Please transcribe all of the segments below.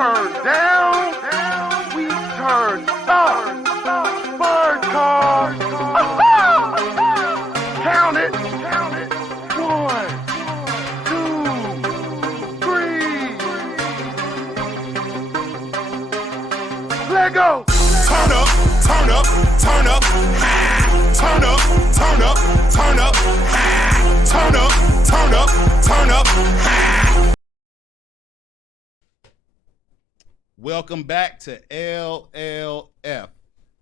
turn down, we turn up. Bird card. Count it. 1, 2, 3. Let go. Turn up, turn up, turn up, turn up, turn up, turn up, turn up, turn up, turn up. Welcome back to LLF.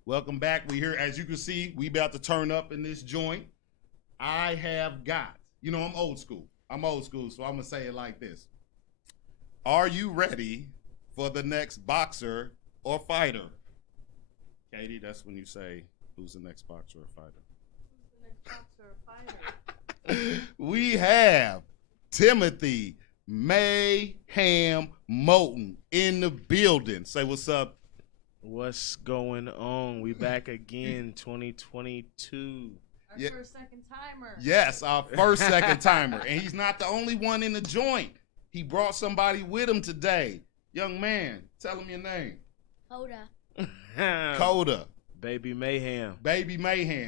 Welcome back. We here, as you can see, we about to turn up in this joint. I have got, I'm old school. So I'm gonna say it like this. Are you ready for the next boxer or fighter? Katie, that's when you say, who's the next boxer or fighter? Who's the next boxer or fighter? We have Timothy Mayhem Moulton in the building. Say what's up. What's going on? We back again, 2022. Our first second timer. Yes, our first second timer. And he's not the only one in the joint. He brought somebody with him today. Young man, tell him your name. Coda. Baby Mayhem.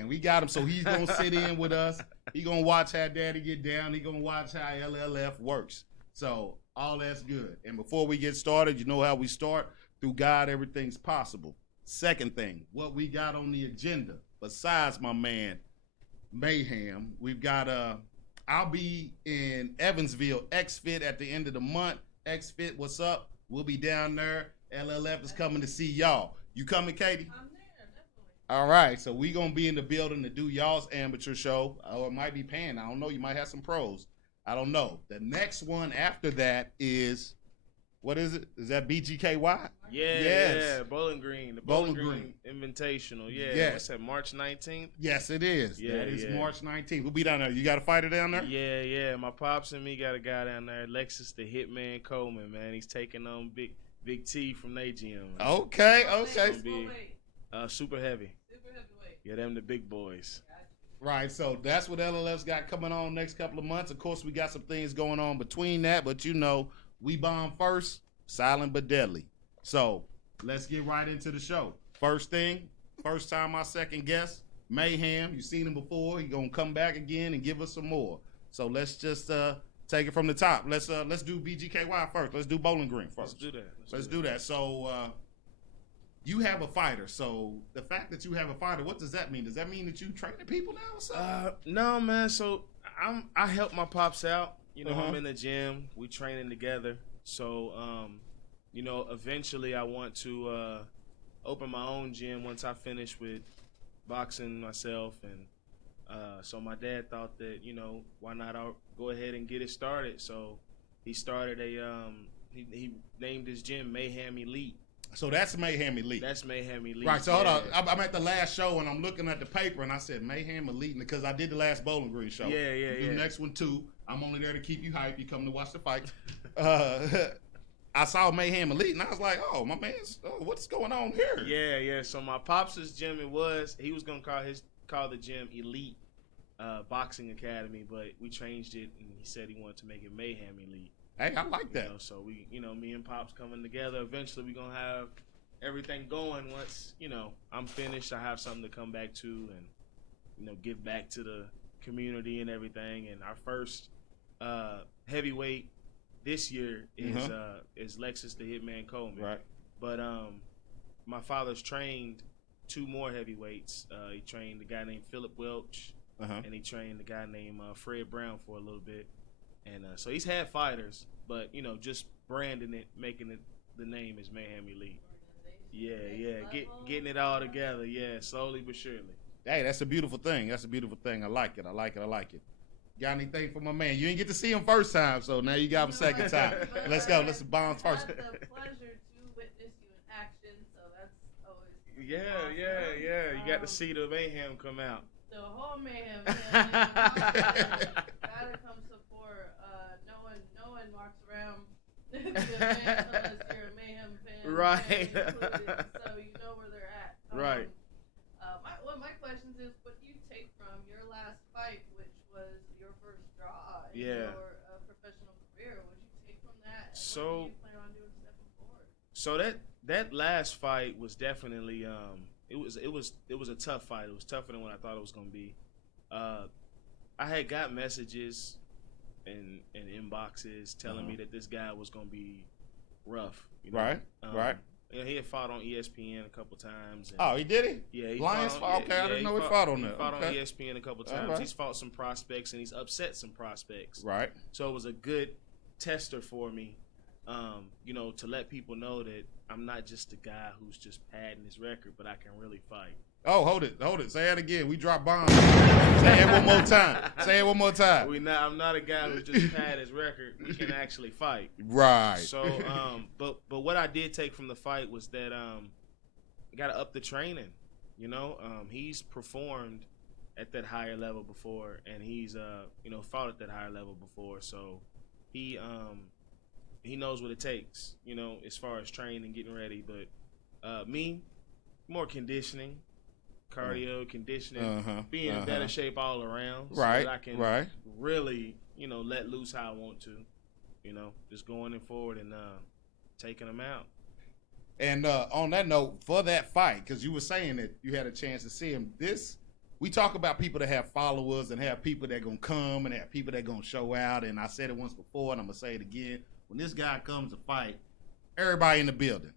We got him, so he's going to sit in with us. He's going to watch how Daddy get down. He's going to watch how LLF works. So all that's good. And before we get started, you know how we start. Through God, everything's possible. Second thing, what we got on the agenda, besides my man, Mayhem, we've got, I'll be in Evansville, XFIT at the end of the month. XFIT, what's up? We'll be down there. LLF is coming to see y'all. You coming, Katie? I'm there, definitely. All right, so we going to be in the building to do y'all's amateur show. Or it might be paying. I don't know. You might have some pros. I don't know. The next one after that is, what is it? Is that BGKY? Yeah, Bowling Green. The Bowling Bowling Green Green Invitational. Yeah. Yes. What's that, March 19th? Yes, it is. Yeah, that is yeah. March 19th. We'll be down there. You got a fighter down there? Yeah. My pops and me got a guy down there, Lexus the Hitman Coleman, man. He's taking on Big T from their gym. Okay. Super heavy. Super heavyweight. Yeah, them the big boys. Right, so that's what LLF's got coming on next couple of months. Of course, we got some things going on between that, but we bomb first, silent but deadly. So let's get right into the show. First time our second guest, Mayhem. You've seen him before. He's gonna come back again and give us some more. So let's just take it from the top. Let's do BGKY first. Let's do Bowling Green first. Let's do that. So you have a fighter. So the fact that you have a fighter, what does that mean? Does that mean that you training people now or something? No, man. So I help my pops out. I'm in the gym. We training together. So eventually I want to open my own gym once I finish with boxing myself. And so my dad thought that why not I'll go ahead and get it started. So he started he named his gym Mayhem Elite. So that's Mayhem Elite. That's Mayhem Elite. Right, so hold on. I'm at the last show, and I'm looking at the paper, and I said Mayhem Elite because I did the last Bowling Green show. Yeah. The next one, too. I'm only there to keep you hyped. You come to watch the fight. I saw Mayhem Elite, and I was like, oh, my man, what's going on here? Yeah. So my pops' gym, he was going to call the gym Elite Boxing Academy, but we changed it, and he said he wanted to make it Mayhem Elite. Hey, I like that. So we, me and Pops coming together. Eventually, we're gonna have everything going. Once I'm finished, I have something to come back to, and give back to the community and everything. And our first heavyweight this year is Lexus the Hitman Coleman. Right. But my father's trained 2 more heavyweights. He trained a guy named Philip Welch, and he trained a guy named Fred Brown for a little bit. And so he's had fighters, but just branding it, making it the name is Mayhem Elite. Yeah, getting it all together. Yeah, slowly but surely. Hey, that's a beautiful thing. I like it. Got anything for my man? You didn't get to see him first time, so now you got him second time. Let's go. Let's bounce first. It's a pleasure to witness you in action, so that's always Yeah. You got to see the Mayhem come out. The whole Mayhem. Gotta come support. No one walks around the man unless you're a Mayhem fan. Right. So you know where they're at. Right. One of my questions is, what do you take from your last fight, which was your first draw in your professional career? What did you take from that? And what do you plan on doing stepping forward? So that last fight was definitely it was a tough fight. It was tougher than what I thought it was gonna be. I had got messages and inboxes telling me that this guy was gonna be rough. You know? Right. Right. Yeah, he had fought on ESPN a couple times. Oh, he did he? Yeah, Lions fought. Okay, I didn't know he fought on that. He fought on Okay. ESPN a couple times. Right. He's fought some prospects and he's upset some prospects. Right. So it was a good tester for me, you know, to let people know that I'm not just a guy who's just padding his record, but I can really fight. Oh, hold it. Say that again. We drop bombs. Say it one more time. I'm not a guy who just pad his record. We can actually fight. Right. So, but what I did take from the fight was that got to up the training. You know, he's performed at that higher level before, and he's you know, fought at that higher level before. So he knows what it takes. You know, as far as training and getting ready. But me, more conditioning. Cardio, conditioning, being in better shape all around, so that I can really, you know, let loose how I want to, you know, just going in forward and taking them out. And on that note, for that fight, because you were saying that you had a chance to see him, we talk about people that have followers and have people that gonna come and have people that gonna show out. And I said it once before, and I'm gonna say it again. When this guy comes to fight, everybody in the building.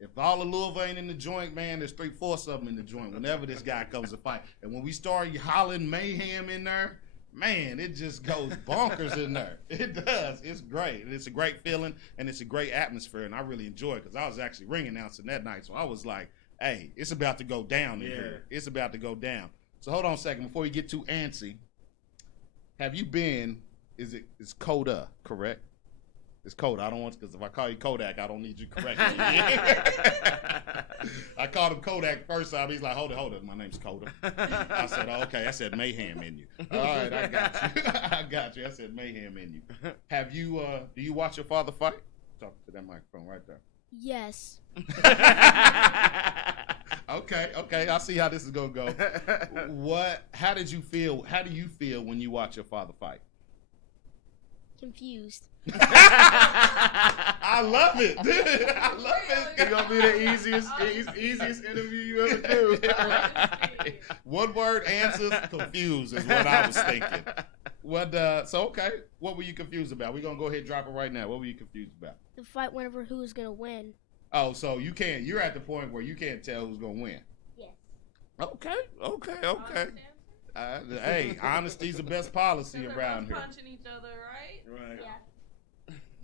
If all of Louisville ain't in the joint, man, there's 3/4 of them in the joint whenever this guy comes to fight. And when we start hollering mayhem in there, man, it just goes bonkers in there. It does. It's great. It's a great feeling, and it's a great atmosphere, and I really enjoy it because I was actually ring announcing that night. So I was like, hey, it's about to go down in here. It's about to go down. So hold on a second. Before we get too antsy, have you been, it's Coda, correct? It's Coda. I don't want to, because if I call you Kodak, I don't need you correcting me. I called him Kodak first time. He's like, hold it. My name's Coda. I said, oh, okay. I said Mayhem in you. All right, I got you. I said Mayhem in you. Have you, do you watch your father fight? Talk to that microphone right there. Yes. Okay. I see how this is going to go. How do you feel when you watch your father fight? Confused. I love it, dude. I love it. It's gonna be the easiest interview you ever do. One word answers confused is what I was thinking. Okay. What were you confused about? We're gonna go ahead and drop it right now. What were you confused about? The fight whenever who is gonna win. Oh, so you're at the point where you can't tell who's gonna win. Yes. Okay. Hey, honesty's the best policy around here. Punching each other, right? Right. Yeah.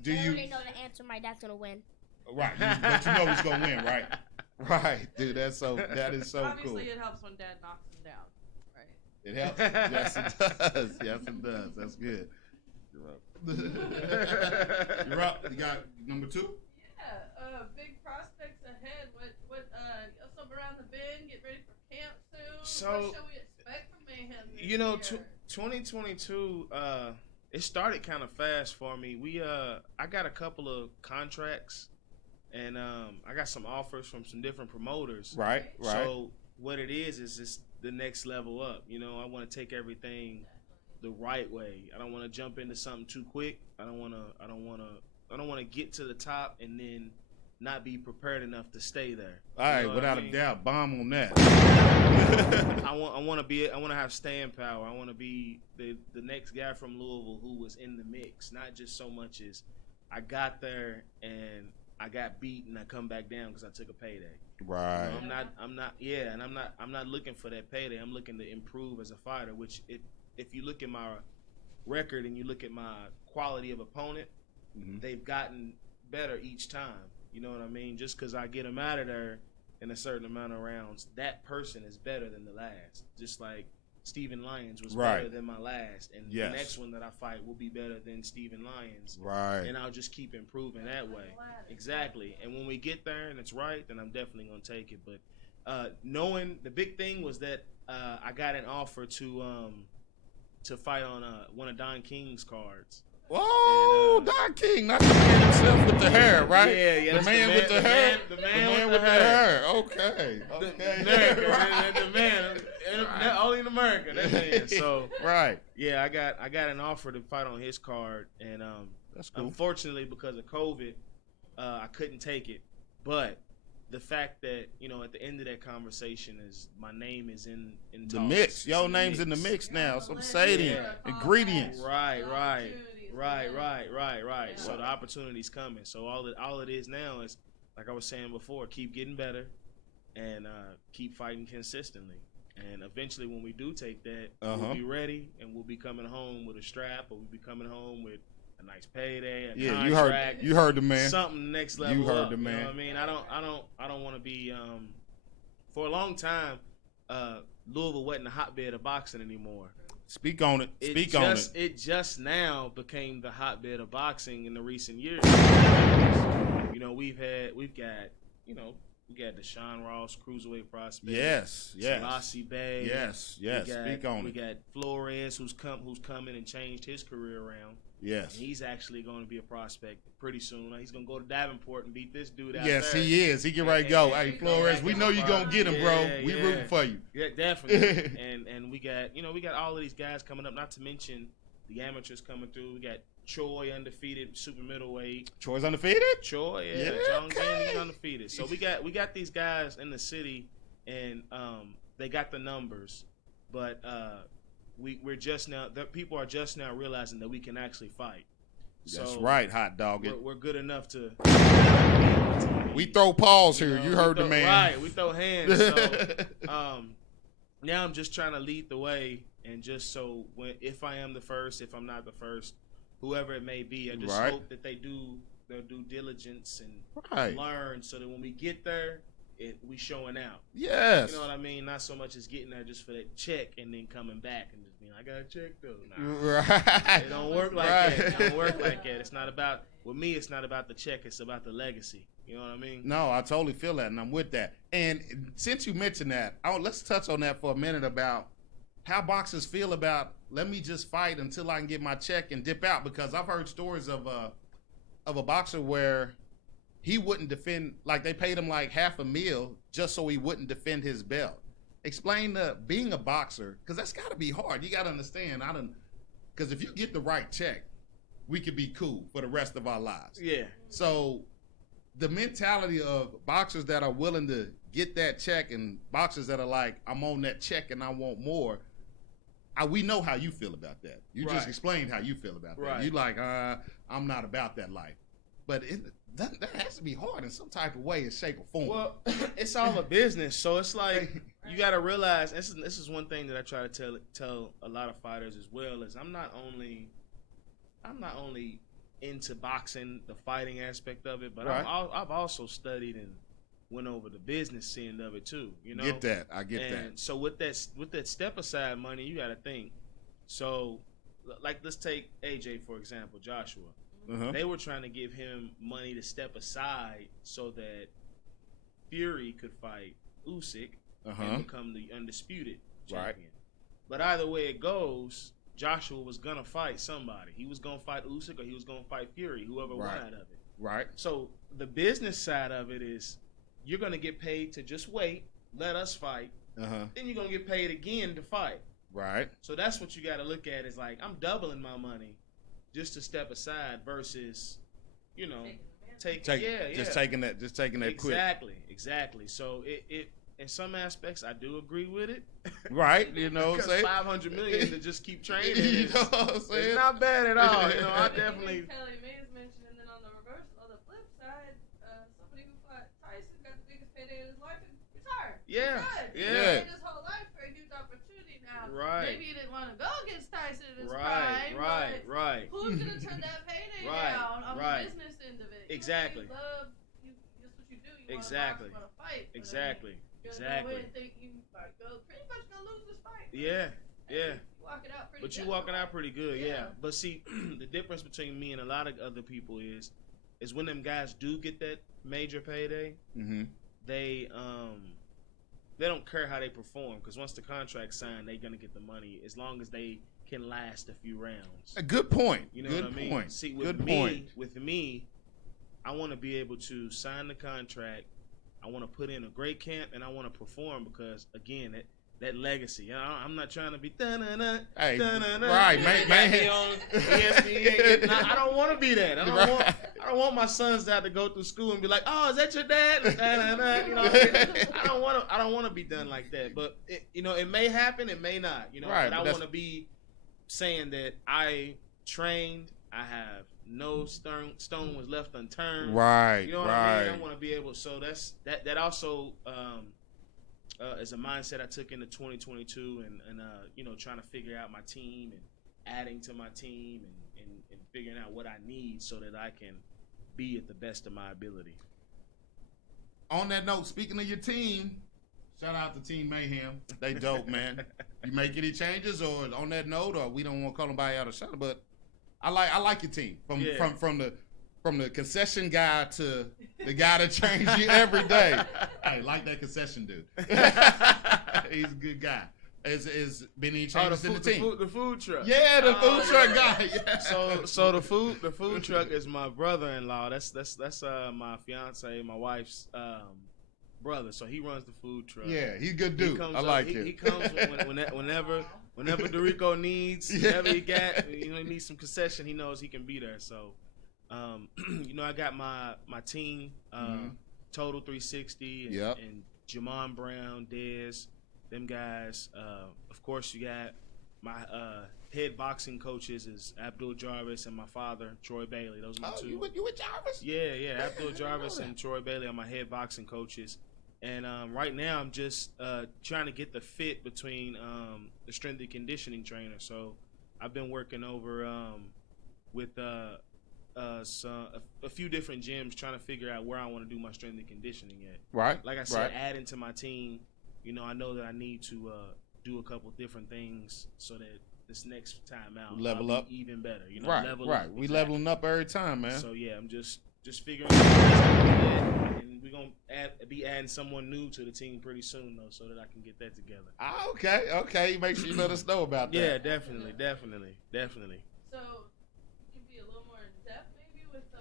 Do I you already know the answer. My dad's gonna win. Right, but you know he's gonna win, right? Right, dude. That is so Obviously, cool. it helps when Dad knocks him down, right? It helps. Yes, it does. Yes, it does. That's good. You're up. You got number 2? Yeah, big prospects ahead. What some around the bend, get ready for camp soon. So, what shall we expect from Mayhem this you know, year? 2022, it started kind of fast for me. I got a couple of contracts, and I got some offers from some different promoters. Right. So what it is just the next level up. You know, I want to take everything the right way. I don't want to jump into something too quick. I don't want to get to the top and then not be prepared enough to stay there. All right, You know without what I mean? a doubt, bomb on that. I want to have staying power. I want to be the next guy from Louisville who was in the mix, not just so much as I got there and I got beat and I come back down because I took a payday. Right. You know, I'm not looking for that payday. I'm looking to improve as a fighter, which if you look at my record and you look at my quality of opponent, they've gotten better each time. You know what I mean? Just because I get them out of there in a certain amount of rounds, that person is better than the last. Just like Stephen Lyons was better than my last. And the next one that I fight will be better than Stephen Lyons. Right. And I'll just keep improving that way. Exactly. And when we get there and it's right, then I'm definitely going to take it. But knowing the big thing was that I got an offer to fight on one of Don King's cards. Whoa, Don King, not the man himself with the hair, right? Yeah. The man with the hair? The man with the hair. Okay. The man. Only in America. That man. So, right. Yeah, I got an offer to fight on his card. And that's cool. Unfortunately, because of COVID, I couldn't take it. But the fact that, you know, at the end of that conversation is my name is in The talks. mix. It's Your in name's in the mix now. Some Yeah. salient ingredients. Right. Yeah. So the opportunity's coming. So all it is now is, like I was saying before, keep getting better and keep fighting consistently. And eventually, when we do take that, we'll be ready, and we'll be coming home with a strap, or we'll be coming home with a nice payday, a Yeah, contract, you heard the man. something next level. You heard up, the man. You know what I mean? I don't want to be. For a long time, Louisville wasn't a hotbed of boxing anymore. Speak on it. It just now became the hotbed of boxing in the recent years. You know, we got Deshaun Ross, cruiserweight prospect. Yes. Selassie Bay. Yes. Speak on We it. got Flores, who's come in and changed his career around. Yes. And he's actually going to be a prospect pretty soon. He's going to go to Davenport and beat this dude out Yes, there. he is. He get ready to go. Hey, Flores, we know you're gonna get him, bro. Yeah, We yeah. rooting for you. Yeah, definitely. and we got all of these guys coming up. Not to mention the amateurs coming through. We got Troy undefeated super middleweight. Troy's undefeated. Troy, Yeah, John okay. Gandy's undefeated. So we got these guys in the city, and they got the numbers, but we're just now. People are just now realizing that we can actually fight. That's So right, hot dog. We're good enough to. We throw paws here. know, You we heard the throw- man. Right, we throw hands. So now I'm just trying to lead the way, and just so if I am the first, if I'm not the first, whoever it may be, I just Right. hope that they do their due diligence and Right. learn, so that when we get there, we showing out. Yes. You know what I mean? Not so much as getting there just for that check and then coming back and just being, I got a check though. Nah. Right. It don't work like Right. that. It don't work like that. It's not about, with me, it's not about the check. It's about the legacy. You know what I mean? No, I totally feel that, and I'm with that. And since you mentioned that, let's touch on that for a minute about how boxers feel about, let me just fight until I can get my check and dip out, because I've heard stories of a boxer where he wouldn't defend, like they paid him like $500,000 just so he wouldn't defend his belt. Explain being a boxer, because that's got to be hard. You got to understand, because if you get the right check, we could be cool for the rest of our lives. Yeah. So the mentality of boxers that are willing to get that check and boxers that are like, I'm on that check and I want more, we know how you feel about that. You just Right. explained how you feel about that. Right. You like, I'm not about that life. But that has to be hard in some type of way, shape, or form. Well, it's all a business, so it's like you got to realize. This is one thing that I try to tell a lot of fighters as well, is I'm not only into boxing, the fighting aspect of it, but Right. I've also studied and went over the business end of it too. You know, Get that. I get that. And so with that step aside money, you got to think. So, like, let's take AJ for example, Joshua. Uh-huh. They were trying to give him money to step aside so that Fury could fight Usyk and become the undisputed Right. champion. But either way it goes, Joshua was gonna fight somebody. He was gonna fight Usyk, or he was gonna fight Fury, whoever won Right. out of it. Right. So the business side of it is, you're gonna get paid to just wait, let us fight. Uh-huh. Then you're gonna get paid again to fight. Right. So that's what you got to look at, is like, I'm doubling my money just to step aside versus, you know, Just taking that quick. Exactly. So it in some aspects I do agree with it. Right. You know what I'm Because saying? $500 million to just keep training You is, know what I'm saying? it's not bad at all. You know, I definitely. Kelly Mays mentioned, and then on the reverse, on the flip side, somebody who fought Tyson got the biggest payday in his life and retired. Yeah, Good. yeah. He played his whole life for a huge opportunity now. Right. Maybe he didn't want to go against Tyson in his Right, prime. but right. Who's gonna turn that payday Right, down on right. the business end of it? Exactly. You love, that's what you do. You Exactly. want to fight. But Exactly. You're Exactly. Go in and think you are pretty much gonna lose this fight. Yeah, yeah. You walking out pretty But you good. walking out pretty good, yeah. Yeah. But see, the difference between me and a lot of other people is when them guys do get that major payday, Mm-hmm. they don't care how they perform, because once the contract's signed, they're gonna get the money as long as they can last a few rounds. A good point. You know good what I mean? point. See, good with me, point. I want to be able to sign the contract. I want to put in a great camp, and I want to perform, because again, that legacy. You know, I'm not trying to be da-na-na, Hey, da-na-na, right, you man, got me man. on ESPN. I don't want to be that. I don't want my sons to have to go through school and be like, "Oh, is that your dad?" Da-na-na, you know, I don't want to be done like that. But it may happen, it may not. You know, Right, but I but want to be saying that I trained. I have no stone was left unturned. Right, You know what right. I mean? I want to be able. So that also is a mindset I took into 2022, and trying to figure out my team and adding to my team and figuring out what I need so that I can be at the best of my ability. On that note, speaking of your team, shout out to Team Mayhem. They dope, man. You make any changes, or on that note, or we don't want to call nobody out of shot, but I like your team from the concession guy to the guy that trains you every day. Hey, like that concession dude. He's a good guy. Is been any changes in the team? The food truck. Yeah, the food truck guy. Yeah. So the food truck is my brother-in-law. That's my fiance, my wife's brother. So he runs the food truck. Yeah, he's a good dude. I like him. He comes whenever Dorico needs, whenever he needs some concession, he knows he can be there. So, I got my team, Total 360, and Jamon Brown, Dez, them guys. Of course, you got my head boxing coaches is Abdul Jarvis and my father, Troy Bailey. Those are my two. You with Jarvis? Yeah. Abdul Jarvis and Troy Bailey are my head boxing coaches. And right now, I'm just trying to get the fit between the strength and conditioning trainer. So I've been working over with a few different gyms, trying to figure out where I want to do my strength and conditioning at. Right. Like I said, adding to my team. I know that I need to do a couple different things so that this next time out, level I'll up be even better. Right. Level up. We leveling up every time, man. So yeah, I'm just figuring out and we're gonna be adding someone new to the team pretty soon though, so that I can get that together. Okay. Make sure you let us know about that. Yeah, definitely. So you can be a little more in depth maybe with the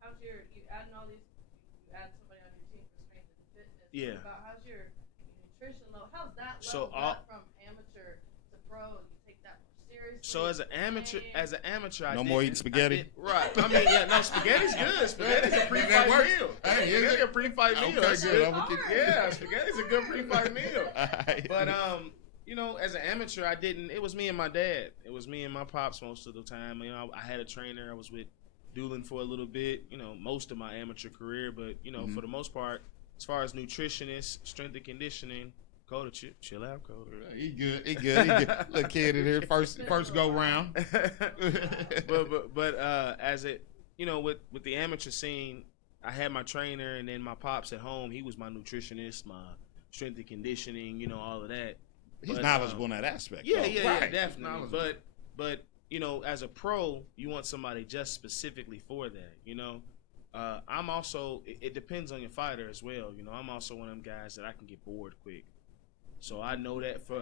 how's you adding all these, you add somebody on your team for strength and fitness. Yeah. About how's your nutrition level? How's that So level from amateur to pro? You take that more seriously? So as an amateur, No more eating spaghetti? Right. I mean, yeah, no, spaghetti's good. Spaghetti's a pre-fight works. meal. Hey, Spaghetti's a pre-fight meal. Okay, That's good. good. Yeah, spaghetti's a good pre-fight meal. Right. But as an amateur, it was me and my dad. It was me and my pops most of the time. I had a trainer. I was with Doolin for a little bit, most of my amateur career. But, for the most part, as far as nutritionists, strength and conditioning, Coda, chill out, Coda. He good. Little kid in here, first go round. but as it, with the amateur scene, I had my trainer and then my pops at home. He was my nutritionist, my strength and conditioning, all of that. He's knowledgeable in that aspect. Yeah, though. yeah, Right. definitely. But as a pro, you want somebody just specifically for that. I'm also. It depends on your fighter as well. I'm also one of them guys that I can get bored quick. So I know that for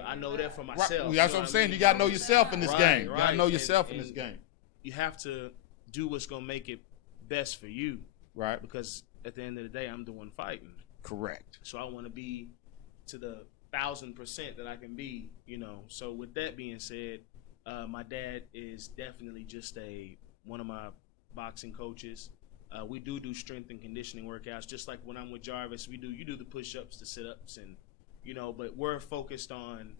myself. Right. That's what I'm saying. You gotta know yourself in this game. You gotta Right. know yourself in this game. You have to do what's gonna make it best for you. Right. Because at the end of the day, I'm the one fighting. Correct. So I want to be to the 1,000% that I can be. So with that being said, my dad is definitely just one of my boxing coaches. We do strength and conditioning workouts, just like when I'm with Jarvis. You do the push-ups, the sit-ups, and but we're focused on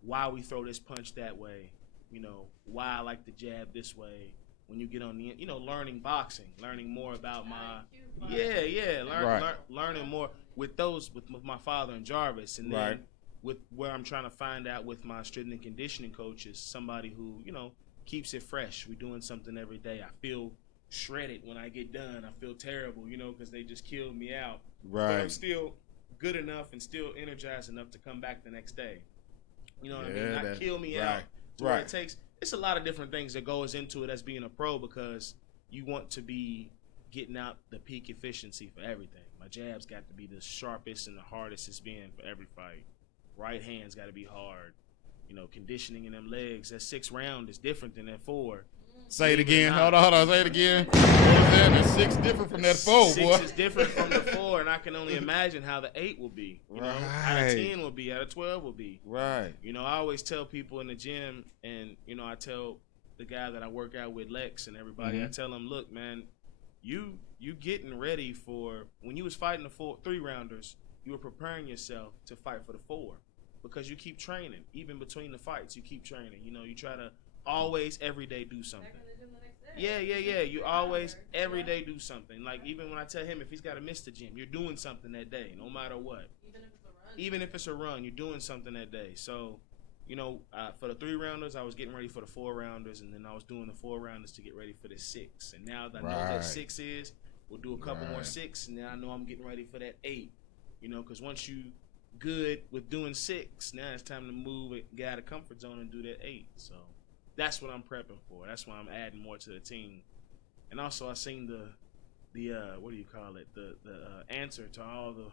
why we throw this punch that way. Why I like the jab this way. When you get on the learning boxing, learning more about learning more with my father and Jarvis, and then with where I'm trying to find out with my strength and conditioning coach is somebody who keeps it fresh. We're doing something every day. I feel shredded when I get done. I feel terrible, because they just killed me out. Right. But I'm still good enough and still energized enough to come back the next day. You know what I mean? Not kill me out. To where it takes. It's a lot of different things that goes into it as being a pro, because you want to be getting out the peak efficiency for everything. My jab's got to be the sharpest and the hardest it's been for every fight. Right hand's got to be hard. Conditioning in them legs. That 6th round is different than that 4. Say it again. Hold on. Say it again. What was that? That 6 different from that 4, boy. 6 is different from the 4, and I can only imagine how the 8 will be. You know, how the 10 will be, how the 12 will be. Right. You know, I always tell people in the gym, and you know, I tell the guy that I work out with, Lex, and everybody, I tell them, look, man, you getting ready for when you was fighting the 3-rounders, you were preparing yourself to fight for the 4 because you keep training. Even between the fights, you keep training. You know, you try to always every day do something. Yeah. You always every day do something. Like even when I tell him if he's got to miss the gym, you're doing something that day, no matter what. Even if it's a run, you're doing something that day. So, you know, for the 3-rounders, I was getting ready for the 4-rounders, and then I was doing the 4-rounders to get ready for the 6. And now that I know what 6 is, we'll do a couple more 6, and then I know I'm getting ready for that 8. You know, because once you good with doing 6, now it's time to move it, get out of comfort zone and do that 8. So that's what I'm prepping for. That's why I'm adding more to the team. And also I seen the what do you call it? The answer to all the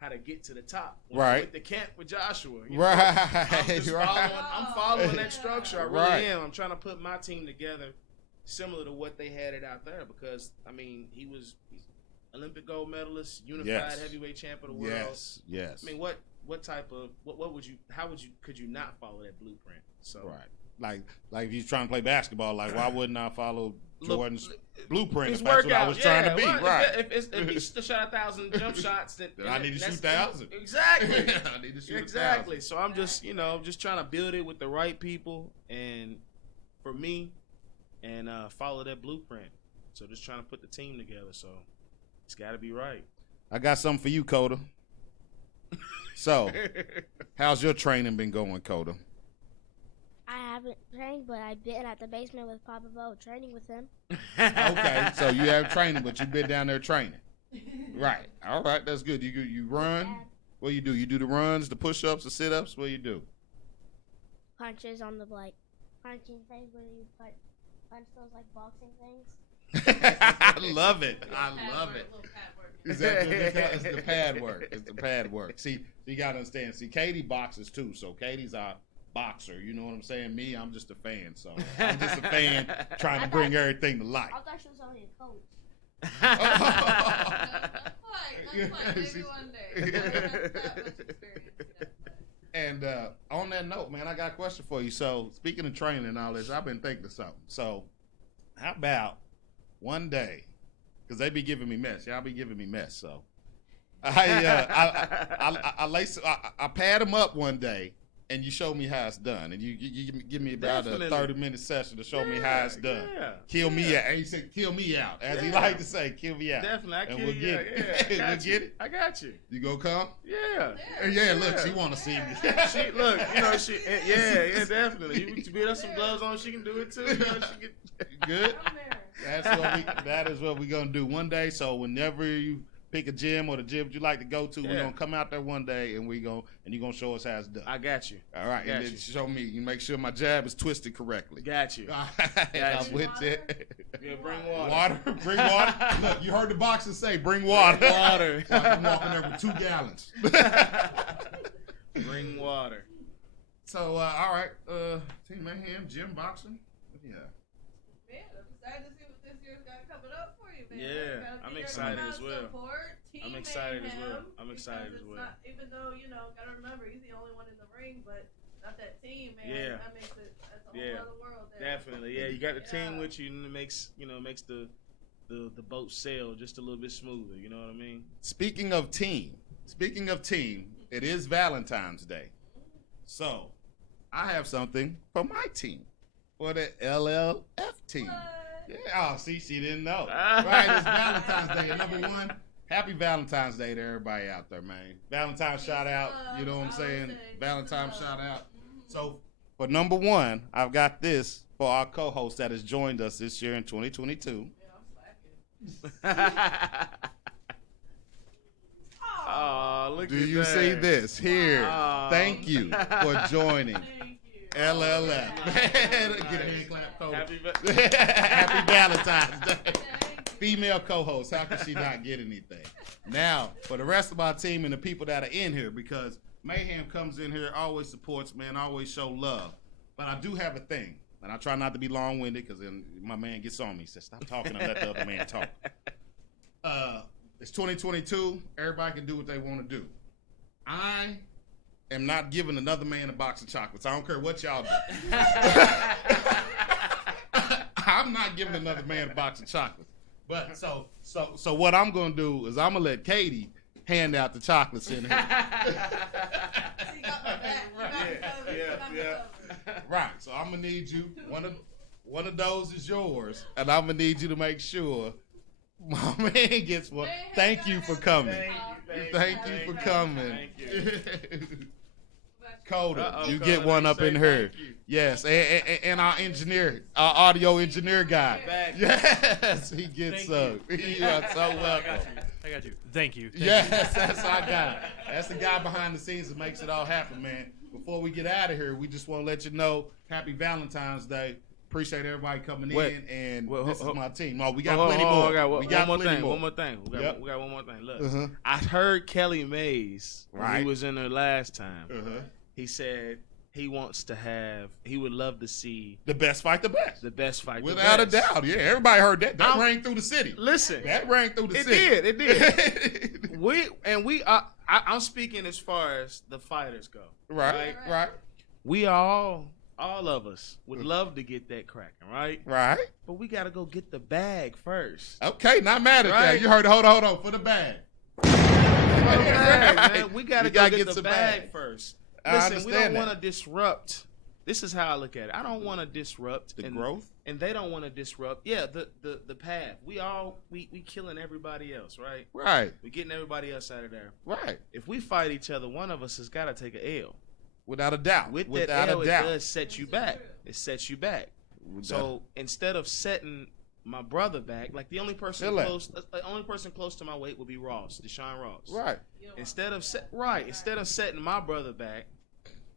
how to get to the top. With the camp with Joshua. You know? I'm following that structure. I really am. I'm trying to put my team together similar to what they had it out there because I mean he's Olympic gold medalist, unified heavyweight champ of the world. Yes. I mean, what type of what would you? How would you? Could you not follow that blueprint? So like if he's trying to play basketball, like why wouldn't I follow Jordan's blueprint? His if that's workout, what I was trying to be, If he shot 1,000 jump shots, then I need to shoot 1,000. Exactly. I need to shoot 1,000. So I'm just just trying to build it with the right people and for me and follow that blueprint. So just trying to put the team together. So. It's got to be right. I got something for you, Coda. So, how's your training been going, Coda? I haven't trained, but I've been at the basement with Papa Bo training with him. Okay, so you have training, but you've been down there training. Right. All right, that's good. You run. What do? You do the runs, the push-ups, the sit-ups. What do you do? Punches on the punching things where you punch those like boxing things. I love it. It's the pad work. It's the pad work. See, you gotta understand. See, Katie boxes too, so Katie's our boxer. You know what I'm saying? Me, I'm just a fan. So I'm just a fan trying to bring everything to life. I thought she was only a coach. Maybe one day. That much experience. And on that note, man, I got a question for you. So speaking of training and all this, I've been thinking of something. So how about one day, because they be giving me mess. Y'all be giving me mess. So I pad them up one day, and you show me how it's done. And you give me about a 30-minute session to show me how it's done. Yeah. Kill me out. And he said, kill me out. As he like to say, kill me out. Definitely. And we'll get it. Yeah, we'll get it. I got you. You gonna come? Yeah. Yeah, look, she want to see me. She, look, definitely. You beat us some gloves on, she can do it too. She can, good. That is what we're gonna do one day. So whenever you pick a gym or the gym you like to go to, we're gonna come out there one day and you're gonna show us how it's done. I got you. All right, and then show me. You make sure my jab is twisted correctly. Got you. I'm with it. Yeah, bring water. Bring water. Look, you heard the boxer say, "Bring water." Bring water. So I'm walking there with 2 gallons. Bring water. So all right, Team Mayhem, gym boxing. Yeah. Man, I'm excited to see what this year's got coming up for you, man. Yeah, I'm excited as well. I'm excited as well. Even though, gotta remember, he's the only one in the ring, but not that team, man. Yeah. That's a whole other world there. Definitely. Yeah, you got the team with you, and it makes the boat sail just a little bit smoother. You know what I mean? Speaking of team, it is Valentine's Day. So I have something for my team, for the LLF team. What? Yeah, oh, see, she didn't know. Right, it's Valentine's Day. And number one, happy Valentine's Day to everybody out there, man. Valentine's shout out, you know what I'm saying? Valentine's shout out. So for number one, I've got this for our co-host that has joined us this year in 2022. Yeah, I'm slacking. Oh, look Do at you that. see this? Here, Wow. thank you for joining Thank you. LLF. Nice. Get a hand clap, Cody. Happy Happy Valentine's Day. Thank you. Female co-host, how can she not get anything? Now, for the rest of our team and the people that are in here, because Mayhem comes in here, always supports, man, always show love. But I do have a thing, and I try not to be long-winded because then my man gets on me. He says, stop talking and let the other man talk. It's 2022. Everybody can do what they want to do. I am not giving another man a box of chocolates. I don't care what y'all do. I'm not giving another man a box of chocolates. But so what I'm gonna do is I'm gonna let Katie hand out the chocolates in here. You got my back. You got me covered. You got me covered. Right. So I'm gonna need you. One of those is yours, and I'm gonna need you to make sure my man gets one. Thank you for coming. Thank you for coming. Coda, you get one up in here. Yes, and our engineer, our audio engineer guy. Yes, he gets some. You are so welcome. I got you. Thank you. Yes, that's our guy. That's the guy behind the scenes that makes it all happen, man. Before we get out of here, we just want to let you know, happy Valentine's Day. Appreciate everybody coming in, and this is my team. No, we got plenty more. We got one plenty more. One more thing. We got one more thing. Look, Uh-huh. I heard Kelly Mays when Right. he was in there last time. Uh-huh. He said he would love to see The best fight the best. the best fight. Without the a best. doubt. Yeah, everybody heard that. That I'm- rang through the city. Listen, That rang through the it city. did. It did. I'm speaking as far as the fighters go. Right. We all of us would love to get that cracking, right? Right. But we gotta go get the bag first. Okay, not mad at that. Right. You heard it. Hold on. For the bag. Man, we gotta go get the some bag first. I Listen, we don't understand want that. to disrupt. This is how I look at it. I don't want to disrupt The and, growth? and they don't want to disrupt. Yeah, the path. We killing everybody else, right? Right. We getting everybody else out of there. Right. If we fight each other, one of us has got to take an L. Without a doubt. With Without that L, a it doubt. does set you back. It sets you back. So instead of setting my brother back, like the only person Feel that. close to my weight would be Ross, Deshaun Ross. Right. Instead of setting my brother back,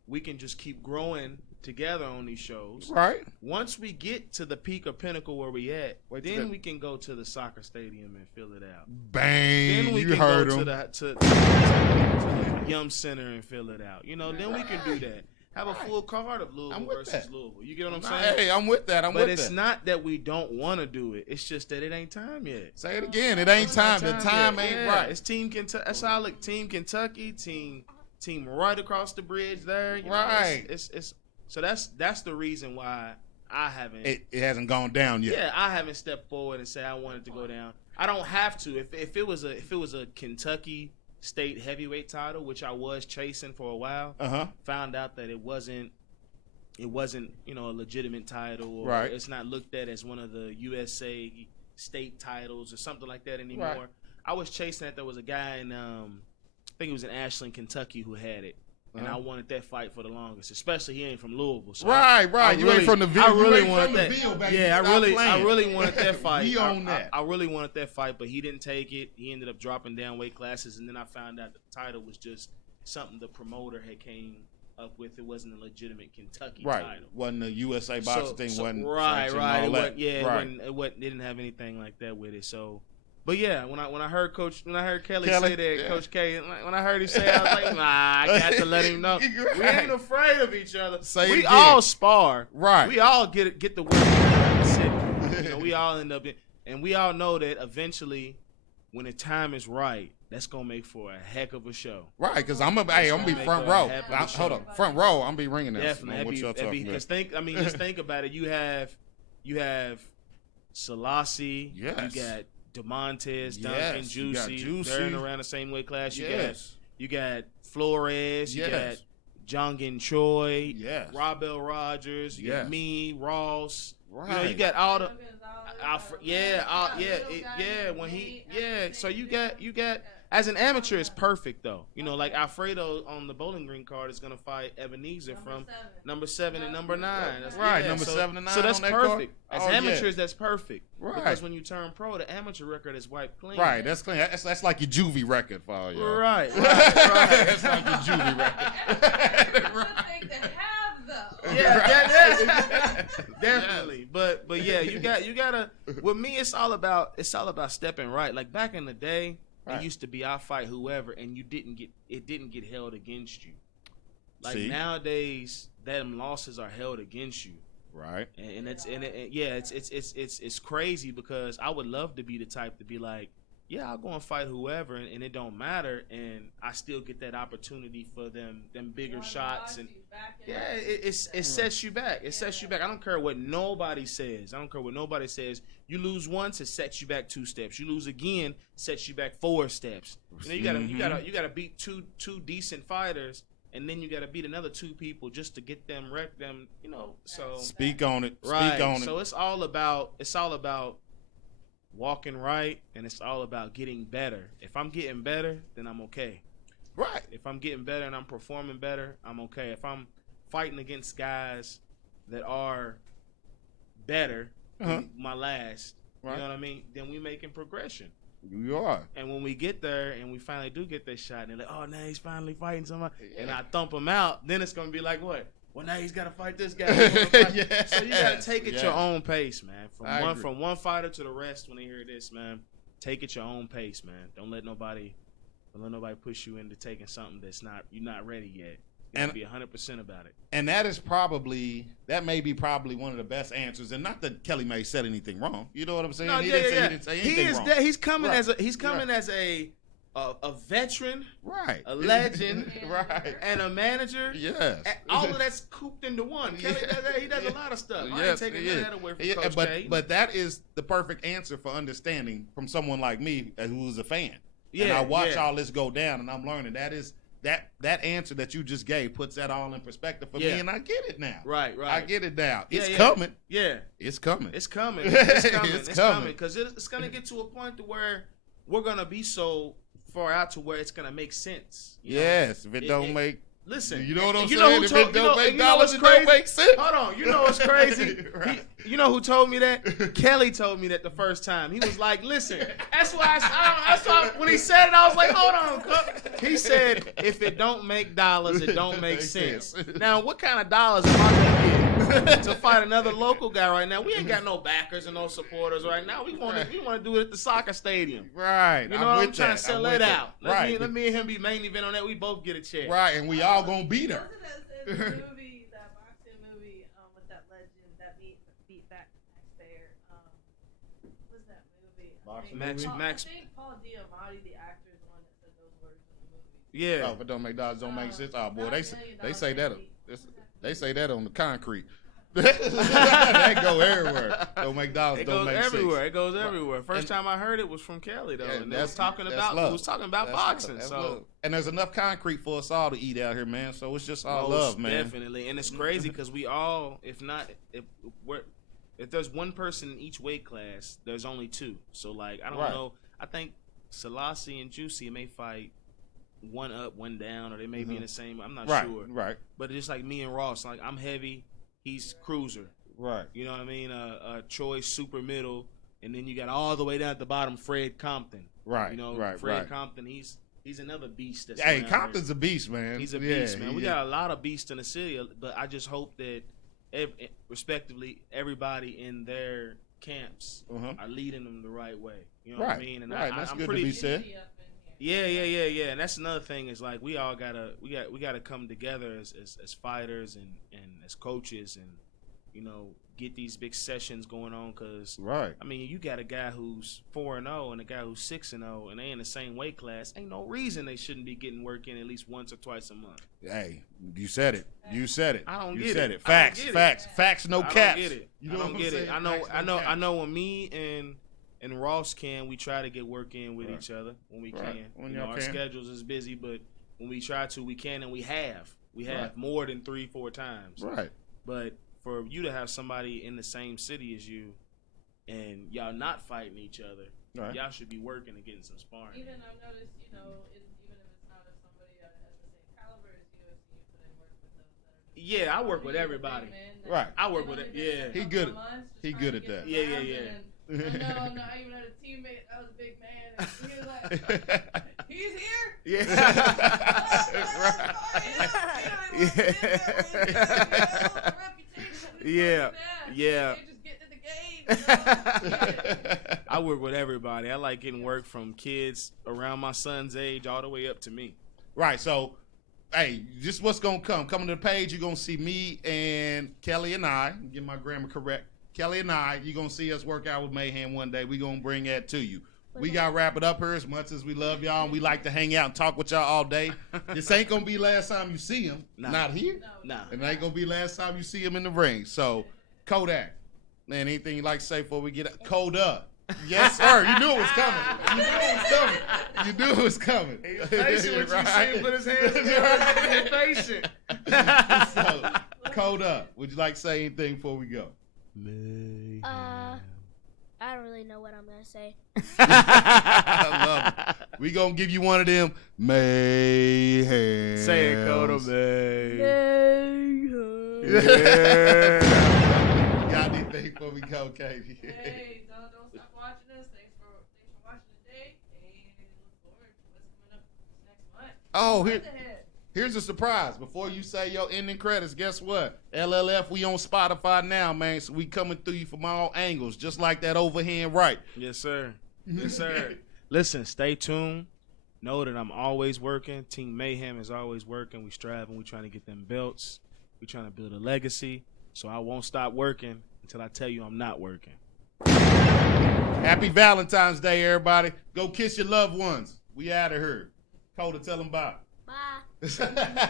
we can just keep growing together on these shows. Right. Once we get to the peak or pinnacle where we at, Wait till then that- we can go to the soccer stadium and fill it out. Bang. Then we You can heard go him. to the Yum Center and fill it out. You know, then we can do that. Have a full card of I'm Louisville with versus that. Louisville. You get what I'm Nah, saying? hey, I'm with that. I'm But with it's that. not that we don't want to do it. It's just that it ain't time yet. Say it again. It ain't time. The time yet. ain't Yeah, right. It's Team Kentucky. That's how I look. Team Kentucky. Team right across the bridge there. You know, Right. It's so that's the reason why I haven't. It hasn't gone down yet. Yeah, I haven't stepped forward and said I wanted to go down. I don't have to. If it was a Kentucky State heavyweight title, which I was chasing for a while, Uh-huh. found out that it wasn't a legitimate title, or Right. it's not looked at as one of the USA state titles or something like that anymore. Right. I was chasing that. There was a guy in I think it was in Ashland, Kentucky, who had it. And I wanted that fight for the longest, especially he ain't from Louisville. So Right. You ain't from the Ville. I really You ain't wanted from that. the Ville, baby. Yeah, Stop I playing. really wanted that fight. We own that. I really wanted that fight, but he didn't take it. He ended up dropping down weight classes, and then I found out the title was just something the promoter had came up with. It wasn't a legitimate Kentucky Right. title. Wasn't the USA boxing thing. Wasn't right. sanctioned and all It that. wasn't, yeah, Right. it didn't have anything like that with it. So, but yeah, when I heard Kelly Kelly, say that, yeah. Coach K, when I heard him say, I was like, nah, I got to let him know. We ain't afraid of each other. Say it we again. all spar. Right. We all get the work done in the city. You know, we all end up and we all know that eventually, when the time is right, that's gonna make for a heck of a show. Right, because I'm gonna be front row. Happen to Hold show. on, front row. I'm gonna be ringing this. Definitely, What y'all talking because about? just think about it. You have Selassie. Yes. You got DeMontez, Duncan, Yes, you got Juicy. Juicy. They're in around the same weight class. Yes. You got Flores. You Yes. got Jongin Choi. Yes. Robel Rogers. You got Yes. me, Ross. Right. You know, you got all the. Gonzalez, Alfred, So you got as an amateur, it's perfect though. You know, like Alfredo on the Bowling Green card is gonna fight Ebenezer from number 7 and number 9. That's, Right, number 7 and 9 So that's on that card? perfect. As Oh, yeah. amateurs, that's perfect. Right. Because when you turn pro, the amateur record is wiped clean. Right, that's clean. That's like your juvie record for all y'all. Right. That's like your juvie record. That's a good thing to have, though. Yeah, definitely. But yeah, you gotta. With me, it's all about stepping right. Like back in the day, Right. it used to be I fight whoever, and it didn't get held against you. Like See? nowadays, them losses are held against you, Right. and it's crazy because I would love to be the type to be like, yeah, I'll go and fight whoever, and it don't matter, and I still get that opportunity for them bigger shots, and it sets you back. It sets you back. I don't care what nobody says. You lose once, it sets you back 2 steps. You lose again, sets you back 4 steps. You know, you gotta beat two decent fighters, and then you gotta beat another 2 people just to get them, wreck them. You know, so speak on it. Right. Speak on it. So it's all about walking right, and it's all about getting better. If I'm getting better, then I'm okay. Right. If I'm getting better and I'm performing better, I'm okay. If I'm fighting against guys that are better than my last, you know what I mean? Then we making progression. You are. And when we get there and we finally do get that shot, and they're like, oh, now he's finally fighting somebody, and I thump him out, then it's gonna be like, what? Well, now he's got to fight this guy. So you got to take it your own pace, man. From one fighter to the rest, when they hear this, man, take it your own pace, man. Don't let nobody push you into taking something you're not ready yet. You gotta be 100% about it. And that may be probably one of the best answers. And not that Kelly May said anything wrong. You know what I'm saying? No, He didn't say anything wrong. He's coming as a veteran, right? A legend, right? And a manager. Yes. All of that's cooped into one. Kelly he does a lot of stuff. I ain't taking none of that away from Coach K. But that is the perfect answer for understanding from someone like me who's a fan. Yeah. And I watch all this go down, and I'm learning that answer that you just gave puts that all in perspective for me, and I get it now. Right. I get it now. It's coming. Yeah. It's coming. It's coming. It's coming. Because it's going to get to a point to where we're going to be so far out to where it's going to make sense. Yes. If it don't make... Listen, you know what I'm saying? Know if it don't make dollars, it don't make sense. Hold on. You know what's crazy? Right. You know who told me that? Kelly told me that the first time. He was like, listen, that's why when he said it, I was like, hold on. He said, if it don't make dollars, it don't make sense. Now, what kind of dollars am I going to get to fight another local guy right now? We ain't got no backers and no supporters right now. We want to do it at the soccer stadium. Right. You know what I'm trying to sell it out. Right. Let me and him be main event on that. We both get a check. Right, and we all gonna beat her. The movie, that boxing movie, with that legend that beat back Max Baer. What's that movie? Max. I think Paul Giamatti, the actor, is the one that said those words in the movie. Yeah. Oh, if it don't make dollars, don't make sense. Oh boy, they say that. They say that on the concrete. That go everywhere. Don't make dollars, don't make sense. It goes everywhere. First time I heard it was from Kelly though, and it was talking about boxing. So and there's enough concrete for us all to eat out here, man. So it's just all love, man. Definitely, and it's crazy because we all, if there's one person in each weight class, there's only 2. So like I don't know. I think Selassie and Juicy may fight one up, one down, or they may be in the same. I'm not sure. Right. But it's just like me and Ross. Like I'm heavy. He's cruiser. Right. You know what I mean? Troy super middle, and then you got all the way down at the bottom Fred Compton. Right. You know, Fred Compton. He's another beast. That's Compton's a beast, man. He's a beast, man. We got a lot of beasts in the city, but I just hope that, respectively, everybody in their camps are leading them the right way. You know what I mean? And that's I'm good pretty, to be said. Yeah. And that's another thing is like we gotta come together as fighters and as coaches and get these big sessions going on because I mean you got a guy who's 4-0 and a guy who's 6-0 and they in the same weight class. Ain't no reason they shouldn't be getting work in at least once or twice a month. Hey, you said it. I don't you get said it. it. Facts. No caps. I don't get it. You know I don't what get I'm it. saying? I know when me and Ross we try to get work in with each other when we can. When our schedules is busy, but when we try to, we can, and we have more than 3-4 times. Right. But for you to have somebody in the same city as you, and y'all not fighting each other, y'all should be working and getting some sparring. Even I've noticed, even if it's not of somebody at the same caliber as you, you put in work with those that are. Yeah, I work with everybody. Right. I work with it. Yeah. He good at that. Yeah. No, I even had a teammate that was a big man, and he was like, "He's here." Yeah. Just get to the game. I work with everybody. I like getting work from kids around my son's age all the way up to me. Right. So, hey, just what's gonna come? Coming to the page, you're gonna see me and Kelly and I. Get my grammar correct. Kelly and I, you're going to see us work out with Mayhem one day. We're going to bring that to you. We got to wrap it up here. As much as we love y'all and we like to hang out and talk with y'all all day, this ain't going to be last time you see him. Nah. Not here. Nah. And it ain't going to be last time you see him in the ring. So, Kodak, man, anything you like to say before we get up? Kodak. Yes, sir. You knew it was coming. You knew it was coming. You knew it was coming. He's patient with you, saying put his hands together. He's patient. So, Kodak, would you like to say anything before we go? I don't really know what I'm gonna say. I love it. We gonna give you one of them mayhem. Say it, Coda, man. Yeah. Got anything before we go, Katie? Hey, don't stop watching us. Thanks for watching today, and look forward to what's coming up next month. Oh, Month ahead. here's a surprise. Before you say your ending credits, guess what? LLF, we on Spotify now, man. So we coming through you from all angles, just like that overhand right. Yes, sir. Yes, sir. Listen, stay tuned. Know that I'm always working. Team Mayhem is always working. We striving. We trying to get them belts. We trying to build a legacy. So I won't stop working until I tell you I'm not working. Happy Valentine's Day, everybody. Go kiss your loved ones. We out of here. Coda, tell them bye. Bye.